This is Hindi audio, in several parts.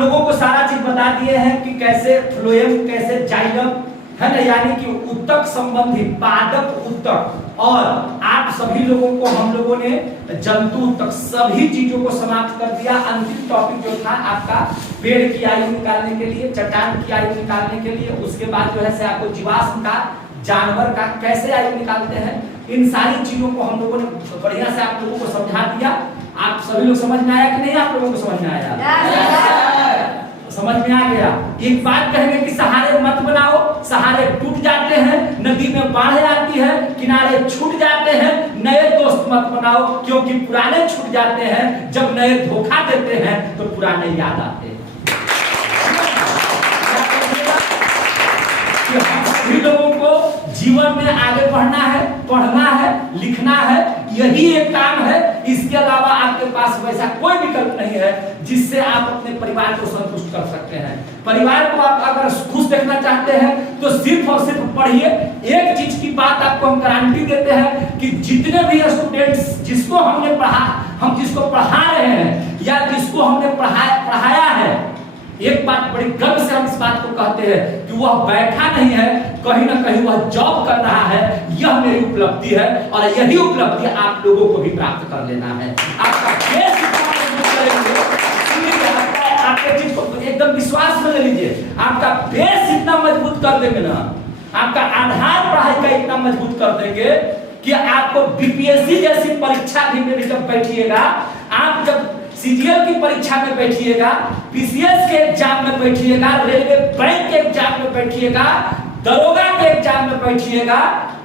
लोगों को सारा चीज बता दिए हैं कि कैसे फ्लोएम कैसे जाइलम है ना, यानी कि उत्तक संबंधी पादप उत्तक, और आप सभी लोगों को हम लोगों ने जंतु उत्तक सभी चीजों को समाप्त कर दिया। अंतिम टॉपिक जो था आपका पेड़ की आयु निकालने के लिए, चट्टान की आयु निकालने के लिए, उसके बाद जो है से आपको जीवाश्म का, जानवर का कैसे आयु निकालते हैं, इन सारी चीजों को हम लोगों ने बढ़िया से आप लोगों को समझा दिया। आप सभी लोग समझ में आया कि नहीं? आप लोगों को समझ में आया? समझ में आ गया। एक बात कहेंगे कि सहारे मत बनाओ, सहारे टूट जाते हैं, नदी में बाढ़ आती है, किनारे छूट जाते हैं। नए दोस्त मत बनाओ, क्योंकि पुराने छूट जाते हैं। जब नए धोखा देते हैं तो पुराने याद आते हैं। सभी लोगों को जीवन में आगे बढ़ना है, पढ़ना है, लिखना है, यही एक काम है। इसके अलावा आपके पास वैसा कोई विकल्प नहीं है जिससे आप अपने परिवार को संतुष्ट कर सकते हैं। परिवार को आप अगर खुश देखना चाहते हैं तो सिर्फ और सिर्फ पढ़िए। एक चीज की बात आपको हम गारंटी देते हैं कि जितने भी स्टूडेंट्स जिसको हमने हम जिसको पढ़ा रहे हैं या जिसको हमने पढ़ाया है, एक बात बड़ी गर्व से हम इस बात को कहते हैं कि वह बैठा नहीं है, कहीं ना कहीं वह जॉब कर रहा है। यह मेरी उपलब्धि है और यही उपलब्धि आप लोगों को भी प्राप्त कर लेना है। आपका बेस आपके चीज को एकदम विश्वास में ले लीजिए। आपका बेस इतना मजबूत कर देंगे ना, आपका आधार पढ़ाई का इतना मजबूत कर देंगे कि आपको बीपीएससी जैसी परीक्षा भी में जब बैठिएगा, आप जब सीजीएल की परीक्षा में बैठिएगा, पीसीएस के एग्जाम में बैठिएगा, रेलवे बैंक के एग्जाम में बैठिएगा, दरोगा के एग्जाम में बैठिएगा,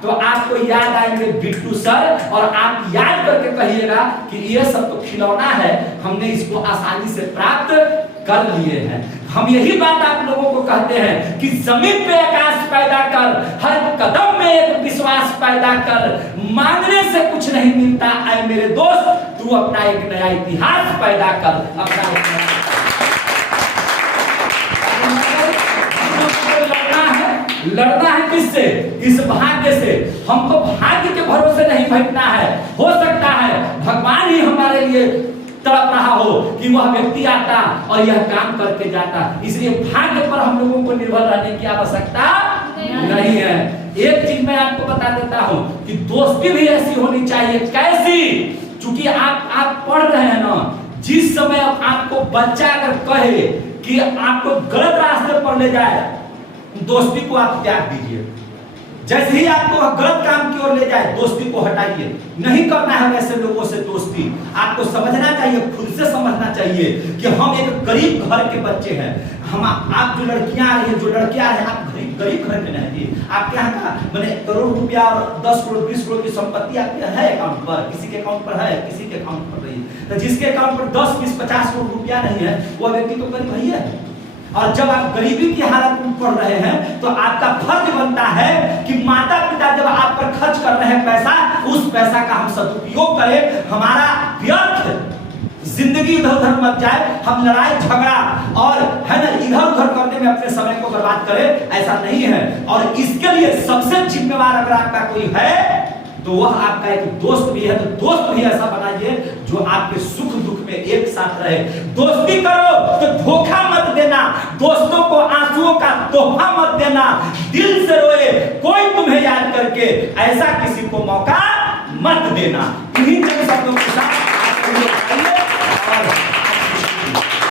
तो आपको याद आएंगे बिट्टू सर, और आप याद करके कहिएगा कि ये सब तो खिलौना है, हमने इसको आसानी से प्राप्त कर लिए हैं। हम यही बात आप लोगों को कहते हैं कि जमीन पे आकाश पैदा कर, हर कदम में एक विश्वास पैदा कर, मांगने से कुछ नहीं मिलता ऐ मेरे दोस्त, तू अपना एक नया इतिहास पैदा कर। अपना लड़ना है किससे? इस भाग्य से। हमको भाग्य के भरोसे नहीं बैठना है। हो सकता है भगवान ही हमारे लिए तड़प रहा हो कि वह व्यक्ति आता और यह काम करके जाता, इसलिए भाग्य पर हम लोगों को निर्भर रहने की आवश्यकता नहीं है। एक चीज मैं आपको बता देता हूं कि दोस्ती भी ऐसी होनी चाहिए। कैसी? चूंकि आप पढ़ रहे हैं ना, जिस समय आपको बच्चा अगर कहे कि आपको गलत रास्ते पर ले जाए, दोस्ती को आप त्याग दीजिए। जैसे ही आपको गलत काम की ओर ले जाए, दोस्ती को हटाइए। नहीं करना है वैसे लोगों से दोस्ती। आपको समझना चाहिए, खुद से समझना चाहिए कि हम एक गरीब घर के बच्चे हैं। आप जो लड़कियां आ रही है, जो लड़के आ रहे हैं, आप गरीब घर के नहीं। आपके यहाँ का मैंने करोड़ रुपया और 10 करोड़ 20 करोड़ की संपत्ति आपके है अकाउंट पर, किसी के अकाउंट पर है, किसी के अकाउंट पर नहीं। तो जिसके अकाउंट पर 10 20 50 करोड़ रुपया नहीं है, वह व्यक्ति तो गरीब ही है। और जब आप गरीबी की हालत में पड़ रहे हैं तो आपका फर्ज बनता है कि माता पिता जब आप पर खर्च कर रहे हैं पैसा, उस पैसा का हम सदुपयोग करें। हमारा व्यर्थ जिंदगी इधर उधर मत जाए, हम लड़ाई झगड़ा और है ना इधर उधर करने में अपने समय को बर्बाद करें, ऐसा नहीं है। और इसके लिए सबसे जिम्मेवार अगर आपका कोई है तो वह आपका एक दोस्त भी है। तो दोस्त भी ऐसा बनाइए जो आपके सुख दुख में एक साथ रहे। दोस्ती करो तो धोखा मत देना, दोस्तों को आंसुओं का तोहफा मत देना, दिल से रोए कोई तुम्हें याद करके, ऐसा किसी को मौका मत देना। इन्हीं शब्दों के साथ